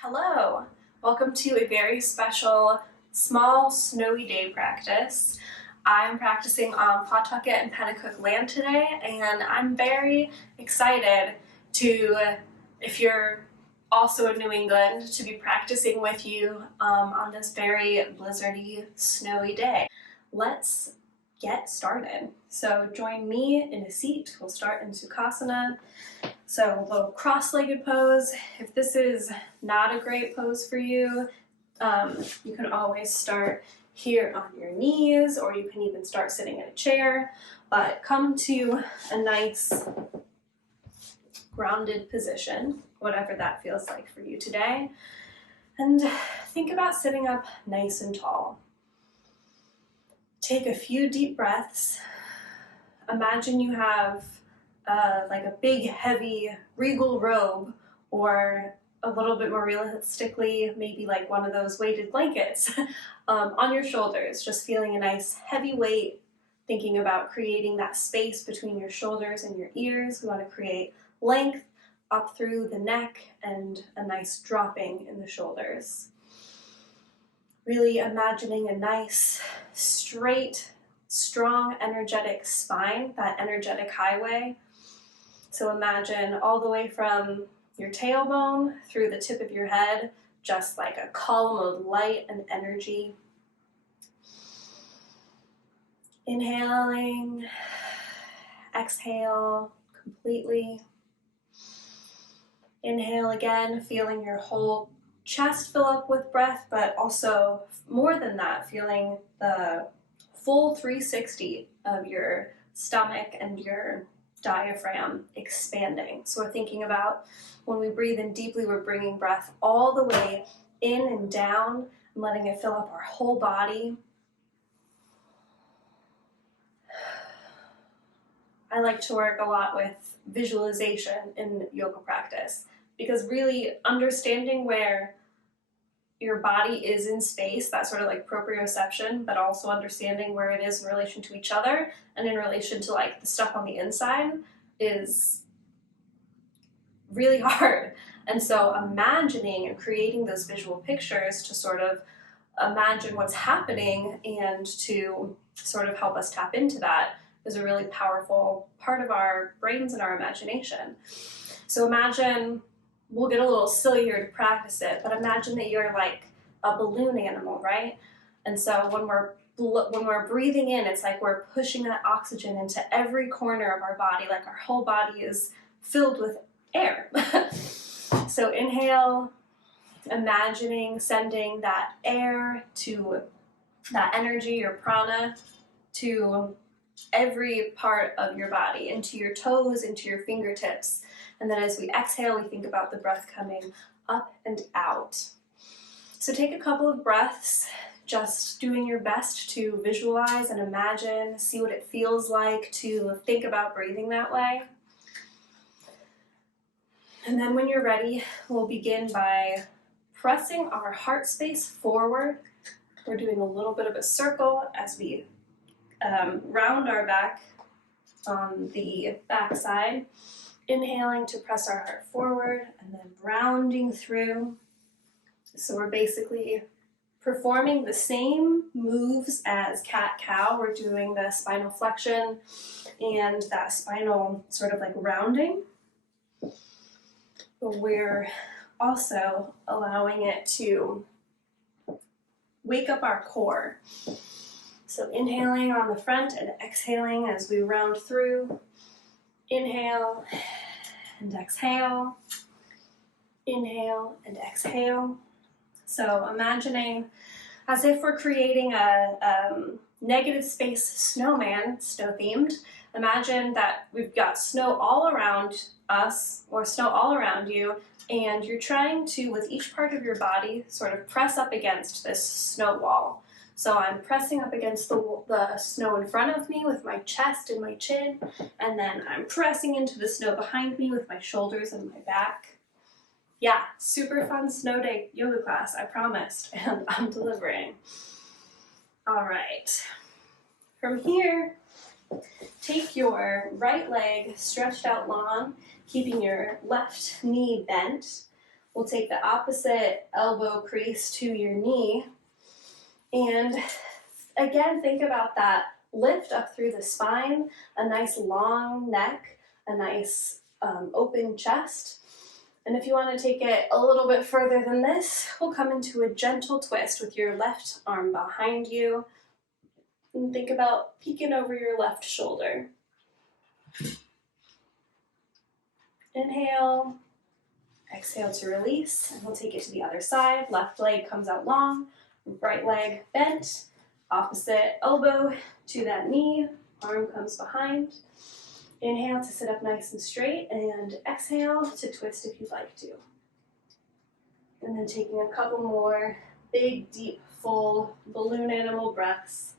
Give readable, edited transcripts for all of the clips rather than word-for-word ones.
Hello, welcome to a very special small snowy day practice. I'm practicing on Pawtucket and Pennacook land today, and I'm very excited to, if you're also in New England, to be practicing with you on this very blizzardy, snowy day. Let's get started. So join me in a seat. We'll start in Sukhasana. So a little cross-legged pose. If this is not a great pose for you, you can always start here on your knees, or you can even start sitting in a chair, but come to a nice grounded position, whatever that feels like for you today. And think about sitting up nice and tall. Take a few deep breaths. Imagine you have like a big, heavy, regal robe, or a little bit more realistically, maybe like one of those weighted blankets on your shoulders, just feeling a nice heavy weight, thinking about creating that space between your shoulders and your ears. We want to create length up through the neck and a nice dropping in the shoulders. Really imagining a nice, straight, strong, energetic spine, that energetic highway. So imagine all the way from your tailbone through the tip of your head, just like a column of light and energy. Inhaling, exhale completely. Inhale again, feeling your whole chest fill up with breath, but also more than that, feeling the full 360 of your stomach and your diaphragm expanding. So we're thinking about when we breathe in deeply, we're bringing breath all the way in and down and letting it fill up our whole body. I like to work a lot with visualization in yoga practice, because really understanding where your body is in space, that sort of like proprioception, but also understanding where it is in relation to each other and in relation to like the stuff on the inside is really hard. And so imagining and creating those visual pictures to sort of imagine what's happening and to sort of help us tap into that is a really powerful part of our brains and our imagination. So imagine, we'll get a little silly here to practice it, but imagine that you're like a balloon animal, right? And so when we're breathing in, it's like we're pushing that oxygen into every corner of our body, like our whole body is filled with air. So inhale, imagining sending that air to that energy or prana to every part of your body, into your toes, into your fingertips. And then as we exhale, we think about the breath coming up and out. So take a couple of breaths, just doing your best to visualize and imagine, see what it feels like to think about breathing that way. And then when you're ready, we'll begin by pressing our heart space forward. We're doing a little bit of a circle as we round our back on the back side. Inhaling to press our heart forward and then rounding through. So we're basically performing the same moves as cat-cow. We're doing the spinal flexion and that spinal sort of like rounding. But we're also allowing it to wake up our core. So inhaling on the front and exhaling as we round through. Inhale and exhale. Inhale and exhale. So imagining as if we're creating a negative space snowman, snow themed. Imagine that we've got snow all around us or snow all around you, and you're trying to, with each part of your body, sort of press up against this snow wall. So I'm pressing up against the snow in front of me with my chest and my chin, and then I'm pressing into the snow behind me with my shoulders and my back. Yeah, super fun snow day yoga class, I promised, and I'm delivering. All right, from here, take your right leg stretched out long, keeping your left knee bent. we'll take the opposite elbow crease to your knee. And again, think about that lift up through the spine, a nice long neck, a nice open chest. And if you want to take it a little bit further than this, we'll come into a gentle twist with your left arm behind you. And think about peeking over your left shoulder. Inhale, exhale to release, and we'll take it to the other side. Left leg comes out long, right leg bent, opposite elbow to that knee, arm comes behind. Inhale to sit up nice and straight, and exhale to twist if you'd like to. And then taking a couple more big, deep, full balloon animal breaths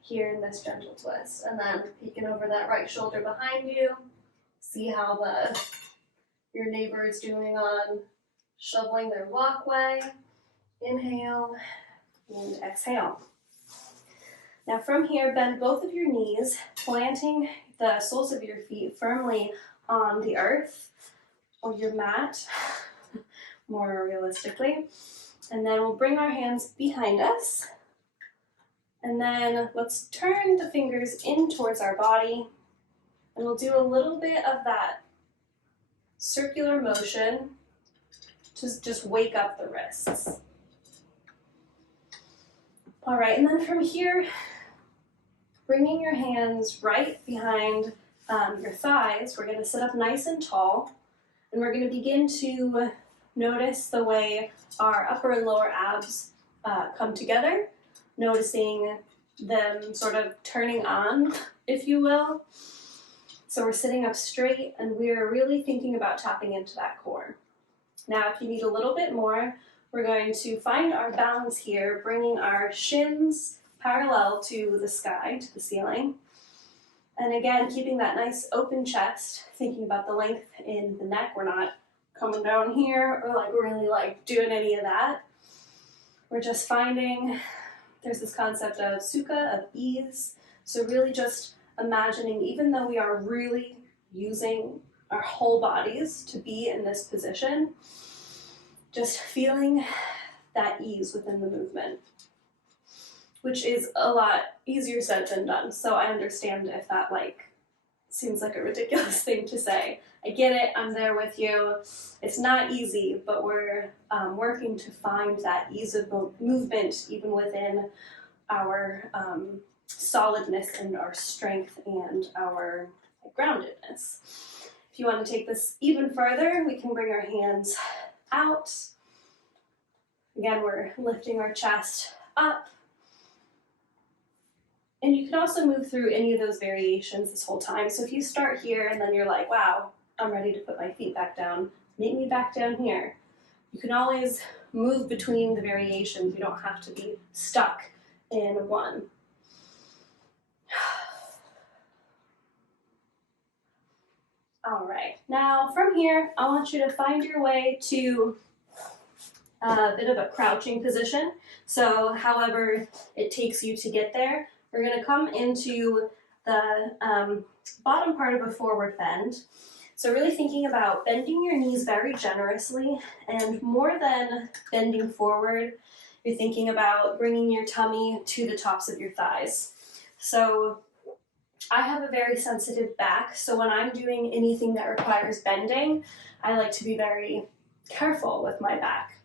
here in this gentle twist. And then peeking over that right shoulder behind you. See how your neighbor is doing on shoveling their walkway. Inhale and exhale. Now from here, bend both of your knees, planting the soles of your feet firmly on the earth or your mat, more realistically. And then we'll bring our hands behind us. And then let's turn the fingers in towards our body. And we'll do a little bit of that circular motion to just wake up the wrists. All right, and then from here, bringing your hands right behind your thighs, we're going to sit up nice and tall, and we're going to begin to notice the way our upper and lower abs come together, noticing them sort of turning on, if you will. So we're sitting up straight, and we're really thinking about tapping into that core. Now, if you need a little bit more, we're going to find our balance here, bringing our shins parallel to the sky, to the ceiling. And again, keeping that nice open chest, thinking about the length in the neck. We're not coming down here or really doing any of that. We're just finding, there's this concept of sukha, of ease. So really just imagining, even though we are really using our whole bodies to be in this position, just feeling that ease within the movement, which is a lot easier said than done. So I understand if that seems like a ridiculous thing to say. I get it, I'm there with you. It's not easy, but we're working to find that ease of movement even within our solidness and our strength and our groundedness. If you want to take this even further, we can bring our hands out. Again, we're lifting our chest up. And you can also move through any of those variations this whole time. So if you start here and then you're like, wow, I'm ready to put my feet back down, meet me back down here. You can always move between the variations. You don't have to be stuck in one. All right, now from here, I want you to find your way to a bit of a crouching position. So however it takes you to get there, we're going to come into the bottom part of a forward bend. So really thinking about bending your knees very generously, and more than bending forward, you're thinking about bringing your tummy to the tops of your thighs. So I have a very sensitive back, so when I'm doing anything that requires bending, I like to be very careful with my back,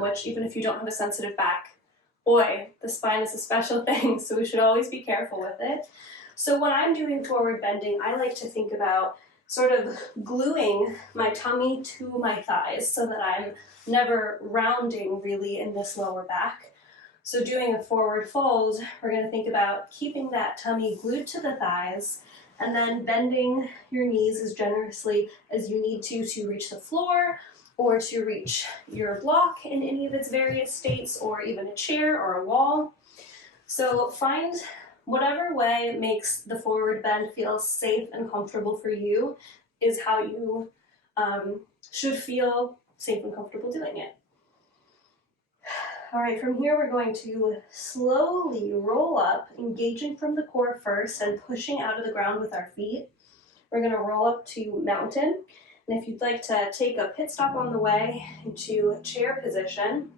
which even if you don't have a sensitive back, boy, the spine is a special thing, so we should always be careful with it. So when I'm doing forward bending, I like to think about sort of gluing my tummy to my thighs so that I'm never rounding really in this lower back. So doing a forward fold, we're going to think about keeping that tummy glued to the thighs and then bending your knees as generously as you need to reach the floor or to reach your block in any of its various states, or even a chair or a wall. So find whatever way makes the forward bend feel safe and comfortable for you is how you should feel safe and comfortable doing it. All right, from here we're going to slowly roll up, engaging from the core first and pushing out of the ground with our feet. We're going to roll up to mountain, And if you'd like to take a pit stop on the way into chair position,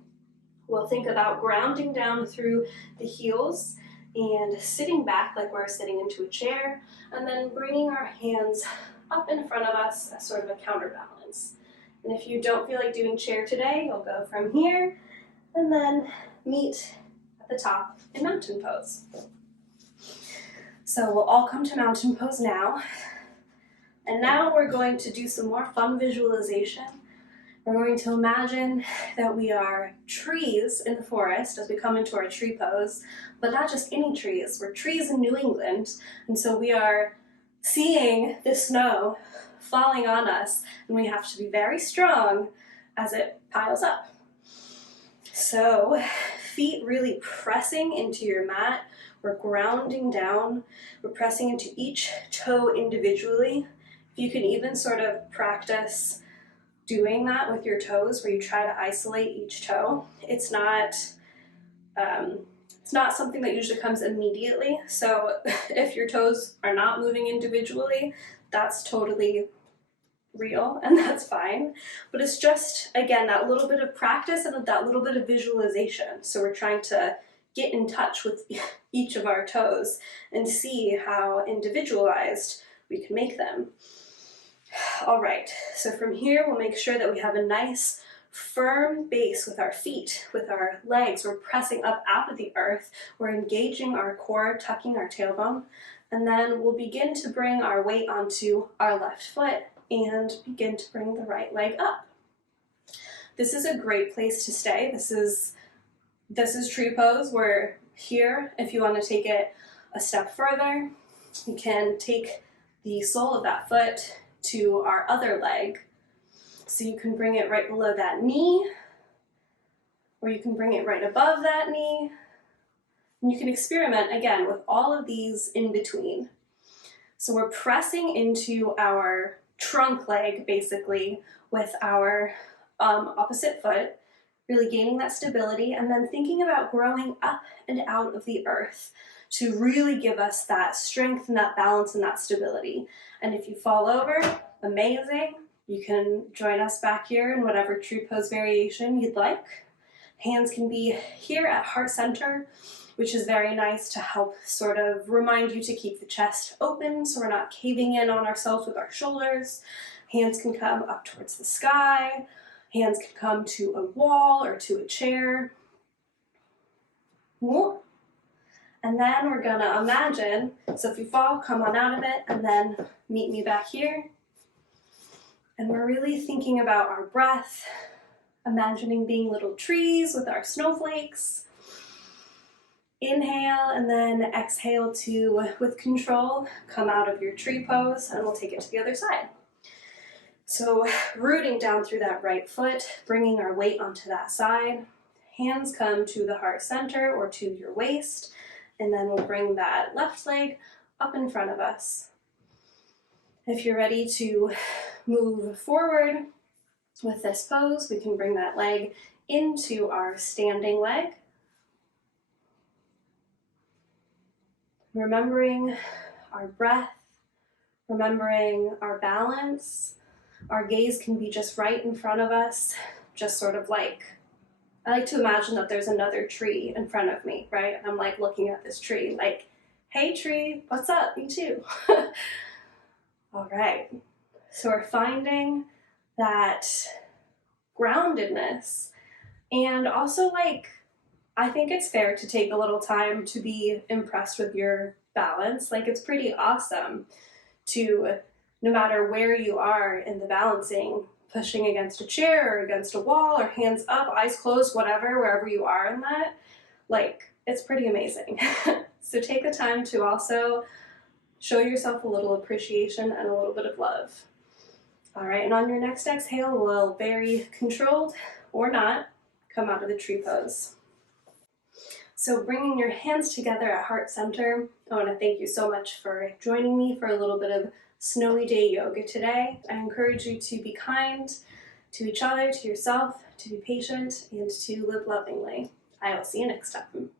we'll think about grounding down through the heels and sitting back like we're sitting into a chair, and then bringing our hands up in front of us as sort of a counterbalance. And if you don't feel like doing chair today, you'll go from here and then meet at the top in mountain pose. So we'll all come to mountain pose now. And now we're going to do some more fun visualization. We're going to imagine that we are trees in the forest as we come into our tree pose, but not just any trees. We're trees in New England, and so we are seeing the snow falling on us, and we have to be very strong as it piles up. So feet really pressing into your mat. We're grounding down. We're pressing into each toe individually. You can even sort of practice doing that with your toes, where you try to isolate each toe. It's not something that usually comes immediately. So if your toes are not moving individually, that's totally real and that's fine. But it's just, again, that little bit of practice and that little bit of visualization. So we're trying to get in touch with each of our toes and see how individualized we can make them. All right, so from here we'll make sure that we have a nice firm base with our feet, with our legs. We're pressing up out of the earth. We're engaging our core, tucking our tailbone, and then we'll begin to bring our weight onto our left foot and begin to bring the right leg up. This is a great place to stay. This is tree pose. We're here. If you want to take it a step further, you can take the sole of that foot to our other leg. So you can bring it right below that knee, or you can bring it right above that knee. And you can experiment again with all of these in between. So we're pressing into our trunk leg basically with our opposite foot, really gaining that stability, and then thinking about growing up and out of the earth to really give us that strength and that balance and that stability. And if you fall over, amazing. You can join us back here in whatever tree pose variation you'd like. Hands can be here at heart center, which is very nice to help sort of remind you to keep the chest open so we're not caving in on ourselves with our shoulders. Hands can come up towards the sky. Hands can come to a wall or to a chair. And then we're gonna imagine, so if you fall, come on out of it, and then meet me back here. And we're really thinking about our breath, imagining being little trees with our snowflakes. Inhale, and then exhale to, with control, come out of your tree pose, and we'll take it to the other side. So rooting down through that right foot, bringing our weight onto that side. Hands come to the heart center or to your waist, and then we'll bring that left leg up in front of us. If you're ready to move forward with this pose, we can bring that leg into our standing leg. Remembering our breath, remembering our balance. Our gaze can be just right in front of us, just sort of like, I like to imagine that there's another tree in front of me, right? And I'm like looking at this tree, like, hey tree, what's up? Me too. All right, so we're finding that groundedness, and also like, I think it's fair to take a little time to be impressed with your balance. Like, it's pretty awesome to, no matter where you are in the balancing, pushing against a chair or against a wall or hands up, eyes closed, whatever, wherever you are in that, like, it's pretty amazing. So take the time to also show yourself a little appreciation and a little bit of love. All right, and on your next exhale, we'll very controlled or not, come out of the tree pose. So bringing your hands together at heart center, I want to thank you so much for joining me for a little bit of snowy day yoga today. I encourage you to be kind to each other, to yourself, to be patient, and to live lovingly. I will see you next time.